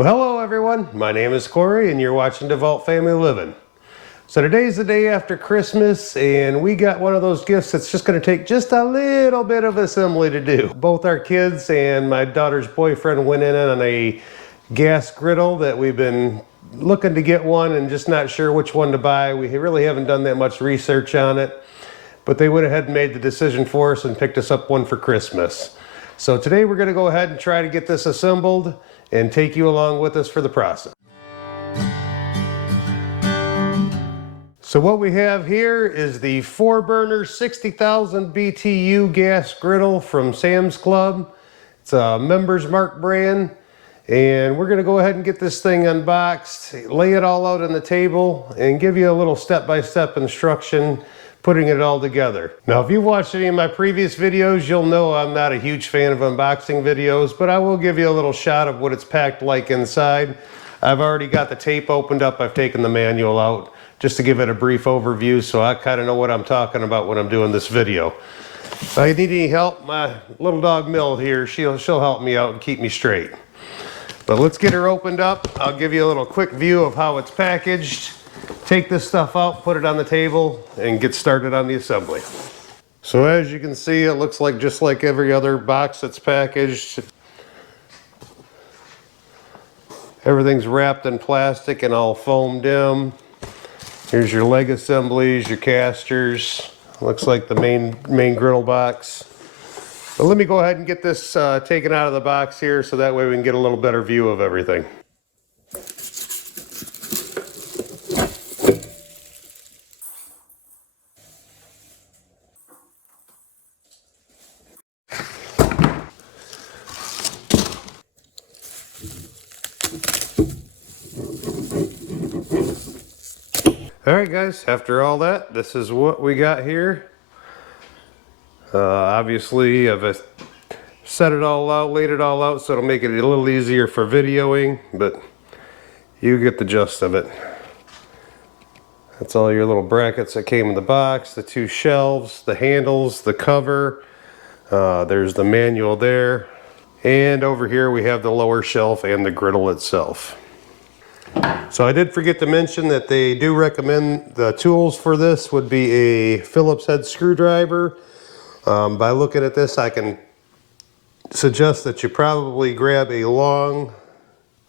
Well, hello everyone. My name is Corey and you're watching DeVault Family Living. So today's the day after Christmas and we got one of those gifts that's just going to take just a little bit of assembly to do. Both our kids and my daughter's boyfriend went in on a gas griddle that we've been looking to get one and just not sure which one to buy. We really haven't done that much research on it, but they went ahead and made the decision for us and picked us up one for Christmas. So today we're going to go ahead and try to get this assembled and take you along with us for the process. So what we have here is the 4-burner 60,000 BTU gas griddle from Sam's Club. It's a Members Mark brand. And we're going to go ahead and get this thing unboxed, lay it all out on the table, and give you a little step-by-step instruction putting it all together. Now, if you've watched any of my previous videos, you'll know I'm not a huge fan of unboxing videos, but I will give you a little shot of what it's packed like inside. I've already got the tape opened up. I've taken the manual out just to give it a brief overview so I kind of know what I'm talking about when I'm doing this video. If I need any help, my little dog Mill here, she'll help me out and keep me straight. But let's get her opened up. I'll give you a little quick view of how it's packaged. Take this stuff out, put it on the table, and get started on the assembly. So as you can see, it looks like just like every other box that's packaged. Everything's wrapped in plastic and all foamed in. Here's your leg assemblies, your casters. Looks like the main griddle box. But let me go ahead and get this taken out of the box here so that way we can get a little better view of everything. Alright guys, after all that, this is what we got here. Obviously I've set it all out, laid it all out so it'll make it a little easier for videoing, but you get the gist of it. That's all your little brackets that came in the box, the 2 shelves, the handles, the cover. There's the manual there. And over here we have the lower shelf and the griddle itself. So I did forget to mention that they do recommend the tools for this would be a Phillips head screwdriver. By looking at this, I can suggest that you probably grab a long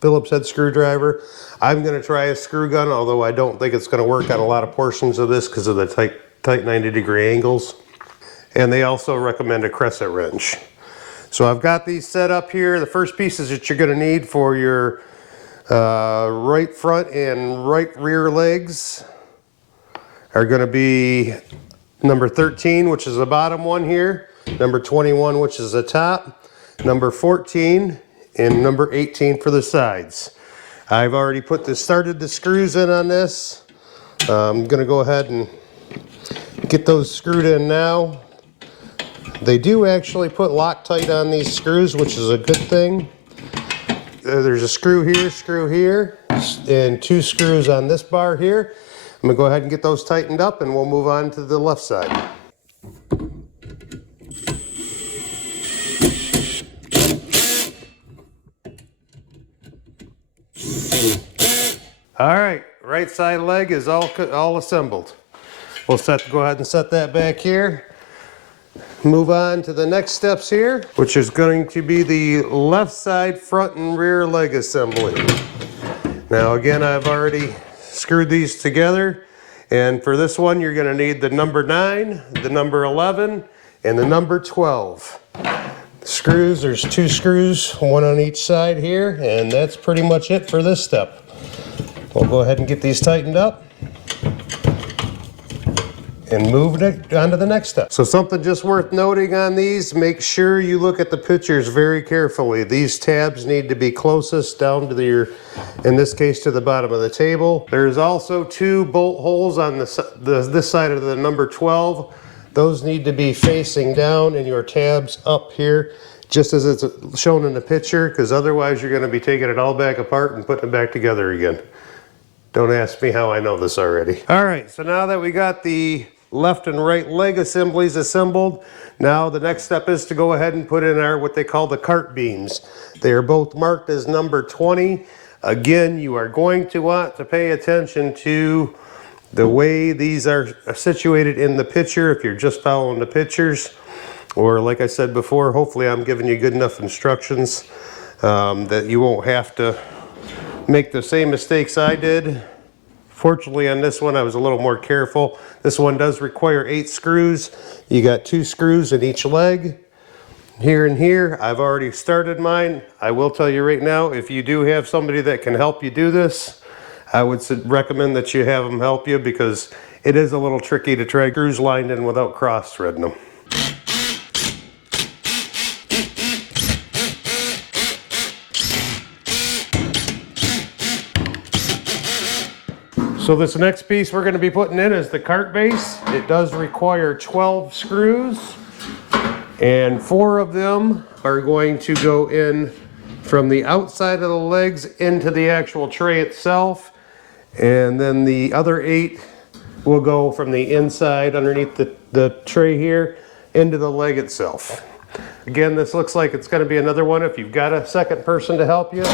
Phillips head screwdriver. I'm going to try a screw gun, although I don't think it's going to work on a lot of portions of this because of the tight 90-degree angles. And they also recommend a crescent wrench. So I've got these set up here. The first pieces that you're going to need for your right front and right rear legs are going to be number 13, which is the bottom one here, number 21, which is the top, number 14, and number 18 for the sides. I've already started the screws in on this. I'm going to go ahead and get those screwed in now. They do actually put Loctite on these screws, which is a good thing. There's a screw here, and 2 screws on this bar here. I'm going to go ahead and get those tightened up and we'll move on to the left side. Alright, right side leg is all assembled. We'll go ahead and set that back here. Move on to the next steps here, which is going to be the left side front and rear leg assembly. Now again, I've already screwed these together, and for this one you're going to need the number 9, the number 11, and the number 12. The screws, there's 2 screws, one on each side here, and that's pretty much it for this step. We'll go ahead and get these tightened up and move it on to the next step. So something just worth noting on these, make sure you look at the pictures very carefully. These tabs need to be closest down to in this case, to the bottom of the table. There's also 2 bolt holes on this side of the number 12. Those need to be facing down and your tabs up here, just as it's shown in the picture, because otherwise you're going to be taking it all back apart and putting it back together again. Don't ask me how I know this already. All right, so now that we got the left and right leg assemblies assembled. Now the next step is to go ahead and put in our what they call the cart beams. They are both marked as number 20. Again, you are going to want to pay attention to the way these are situated in the picture if you're just following the pictures. Or like I said before, hopefully I'm giving you good enough instructions that you won't have to make the same mistakes I did. Fortunately on this one I was a little more careful. This one does require 8 screws. You got 2 screws in each leg. Here and here, I've already started mine. I will tell you right now, if you do have somebody that can help you do this, I would recommend that you have them help you, because it is a little tricky to try screws lined in without cross-threading them. So this next piece we're going to be putting in is the cart base. It does require 12 screws, and 4 of them are going to go in from the outside of the legs into the actual tray itself, and then the other 8 will go from the inside underneath the tray here into the leg itself. Again, this looks like it's going to be another one. If you've got a second person to help you,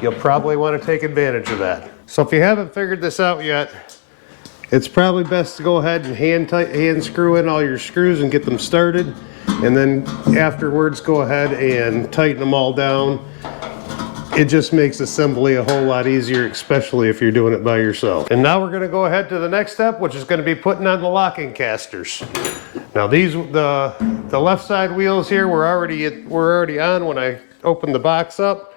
you'll probably want to take advantage of that. So if you haven't figured this out yet, it's probably best to go ahead and hand screw in all your screws and get them started, and then afterwards go ahead and tighten them all down. It just makes assembly a whole lot easier, especially if you're doing it by yourself. And now we're going to go ahead to the next step, which is going to be putting on the locking casters. Now these, the left side wheels here were already on when I opened the box up,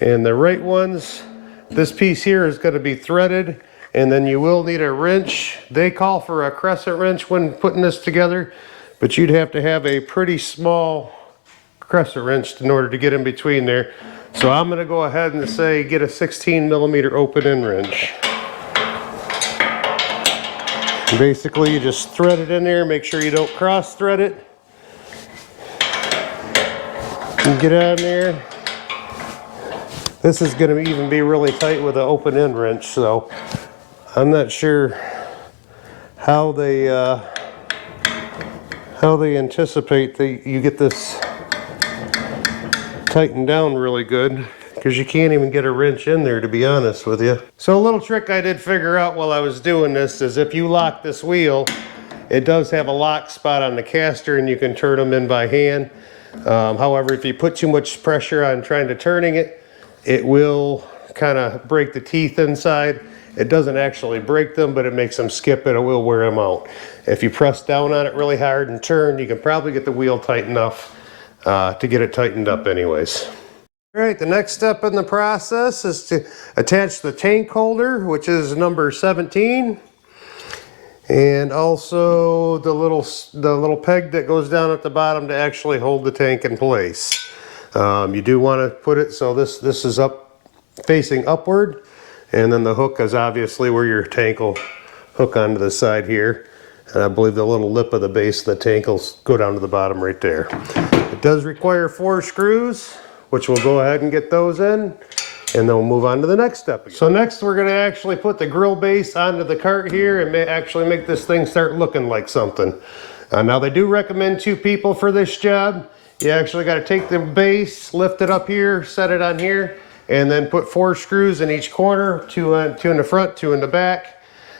and the right ones, this piece here is going to be threaded, and then you will need a wrench. They call for a crescent wrench when putting this together, but you'd have to have a pretty small crescent wrench in order to get in between there. So I'm going to go ahead and say get a 16mm open end wrench. Basically you just thread it in there, make sure you don't cross thread it. And get on there. This is going to even be really tight with an open end wrench, so I'm not sure how they anticipate that you get this tightened down really good, because you can't even get a wrench in there, to be honest with you. So a little trick I did figure out while I was doing this is if you lock this wheel, it does have a lock spot on the caster and you can turn them in by hand. However, if you put too much pressure on trying to turning it, it will kind of break the teeth inside. It doesn't actually break them, but it makes them skip and it will wear them out. If you press down on it really hard and turn, you can probably get the wheel tight enough to get it tightened up anyways. All right, the next step in the process is to attach the tank holder, which is number 17, and also the little peg that goes down at the bottom to actually hold the tank in place. You do want to put it so this is up, facing upward, and then the hook is obviously where your tank will hook onto the side here. And I believe the little lip of the base of the tank will go down to the bottom right there. It does require 4 screws, which we'll go ahead and get those in, and then we'll move on to the next step again. So next we're going to actually put the grill base onto the cart here and actually make this thing start looking like something. Now they do recommend 2 people for this job. You actually got to take the base, lift it up here, set it on here, and then put 4 screws in each corner, 2 in the front, 2 in the back.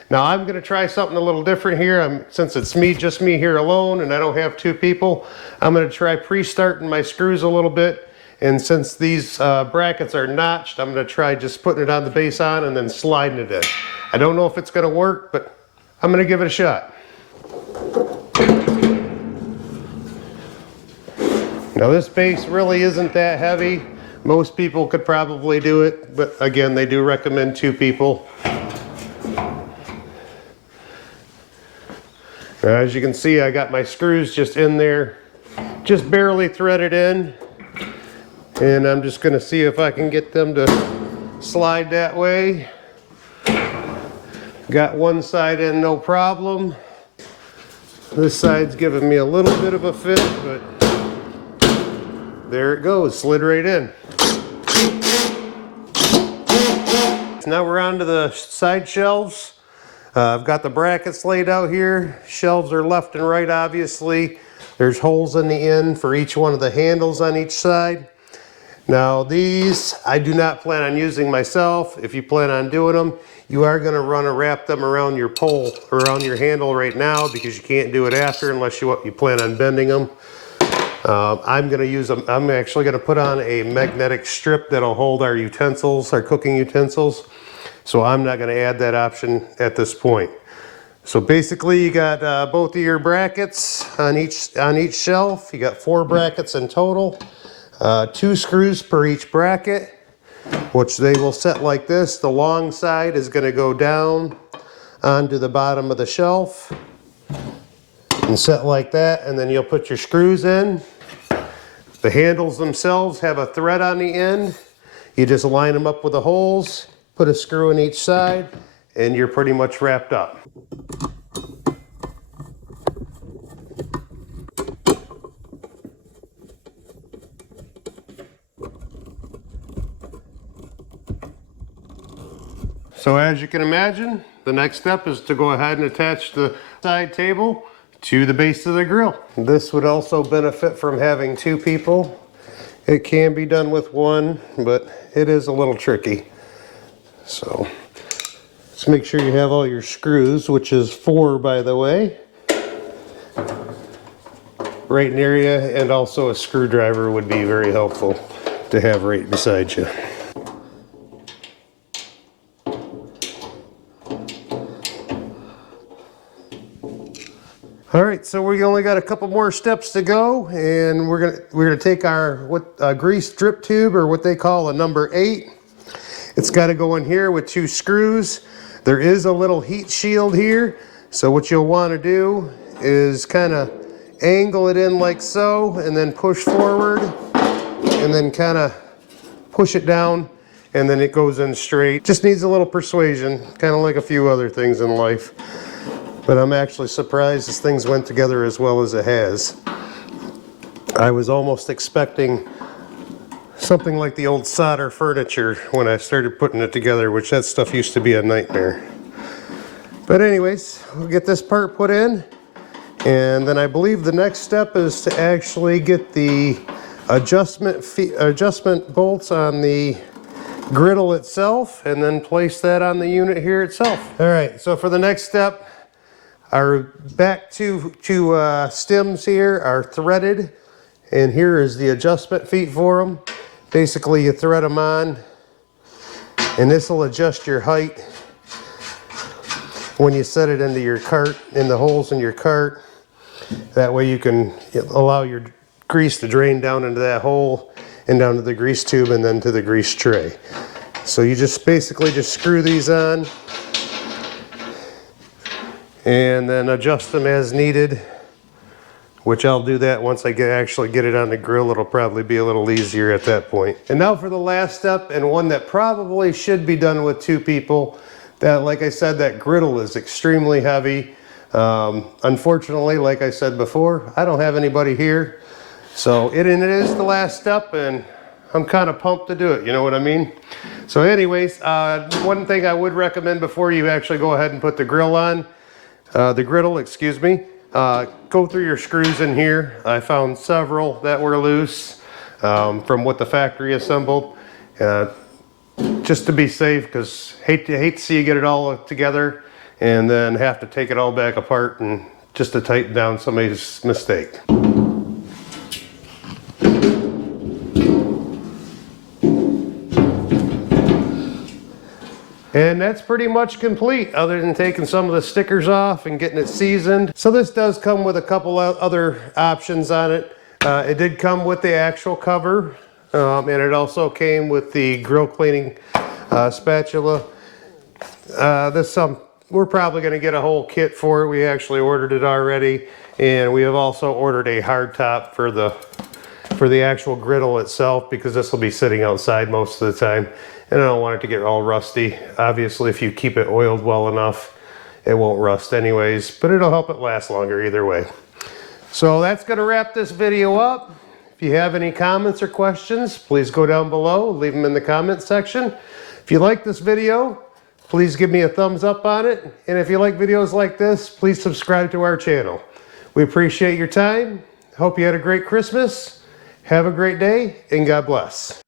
Now I'm going to try something a little different here. Since it's just me here alone and I don't have 2 people, I'm going to try pre-starting my screws a little bit. And since these brackets are notched, I'm going to try just putting it on the base on and then sliding it in. I don't know if it's going to work, but I'm going to give it a shot. Now this base really isn't that heavy. Most people could probably do it, but again, they do recommend 2 people. Now, as you can see, I got my screws just in there, just barely threaded in, and I'm just going to see if I can get them to slide that way. Got one side in, no problem. This side's giving me a little bit of a fit, but there it goes, slid right in. Now we're on to the side shelves. I've got the brackets laid out here. Shelves are left and right, obviously. There's holes in the end for each one of the handles on each side. Now these, I do not plan on using myself. If you plan on doing them, you are going to wrap them around your pole, around your handle right now, because you can't do it after unless you plan on bending them. I'm going to use them. I'm actually going to put on a magnetic strip that'll hold our utensils, our cooking utensils. So I'm not going to add that option at this point. So basically you got both of your brackets on each shelf. You got 4 brackets in total, 2 screws per each bracket, which they will set like this. The long side is going to go down onto the bottom of the shelf and set like that, and then you'll put your screws in. The handles themselves have a thread on the end. You just line them up with the holes, put a screw in each side, and you're pretty much wrapped up. So as you can imagine, the next step is to go ahead and attach the side table to the base of the grill. This would also benefit from having 2 people. It can be done with 1, but it is a little tricky. So let's make sure you have all your screws, which is 4 by the way, right near you, and also a screwdriver would be very helpful to have right beside you. All right, so we only got a couple more steps to go, and we're gonna take our grease drip tube, or what they call a number 8. It's got to go in here with 2 screws. There is a little heat shield here, so what you'll want to do is kind of angle it in like so, and then push forward, and then kind of push it down, and then it goes in straight. Just needs a little persuasion, kind of like a few other things in life. But I'm actually surprised this thing's went together as well as it has. I was almost expecting something like the old solder furniture when I started putting it together, which that stuff used to be a nightmare. But anyways, we'll get this part put in, and then I believe the next step is to actually get the adjustment bolts on the griddle itself, and then place that on the unit here itself. All right, so for the next step, our back two stems here are threaded, and here is the adjustment feet for them. Basically, you thread them on, and this will adjust your height when you set it into your cart, in the holes in your cart. That way you can allow your grease to drain down into that hole and down to the grease tube and then to the grease tray. So you just basically just screw these on and then adjust them as needed, which I'll do that once I actually get it on the grill. It'll probably be a little easier at that point. And now for the last step, and one that probably should be done with 2 people. That, like I said, that griddle is extremely heavy. Unfortunately, like I said before, I don't have anybody here. So it is the last step, and I'm kind of pumped to do it, you know what I mean? So anyways, one thing I would recommend before you actually go ahead and put the griddle, excuse me, go through your screws in here. I found several that were loose from what the factory assembled. Just to be safe, because hate to see you get it all together and then have to take it all back apart and just to tighten down somebody's mistake. And that's pretty much complete, other than taking some of the stickers off and getting it seasoned. So this does come with a couple of other options on it. It did come with the actual cover, and it also came with the grill cleaning spatula. We're probably going to get a whole kit for it. We actually ordered it already, and we have also ordered a hard top for the actual griddle itself, because this will be sitting outside most of the time, and I don't want it to get all rusty. Obviously, if you keep it oiled well enough, it won't rust anyways, but it'll help it last longer either way. So that's going to wrap this video up. If you have any comments or questions, please go down below, leave them in the comment section. If you like this video, please give me a thumbs up on it. And if you like videos like this, please subscribe to our channel. We appreciate your time. Hope you had a great Christmas. Have a great day, and God bless.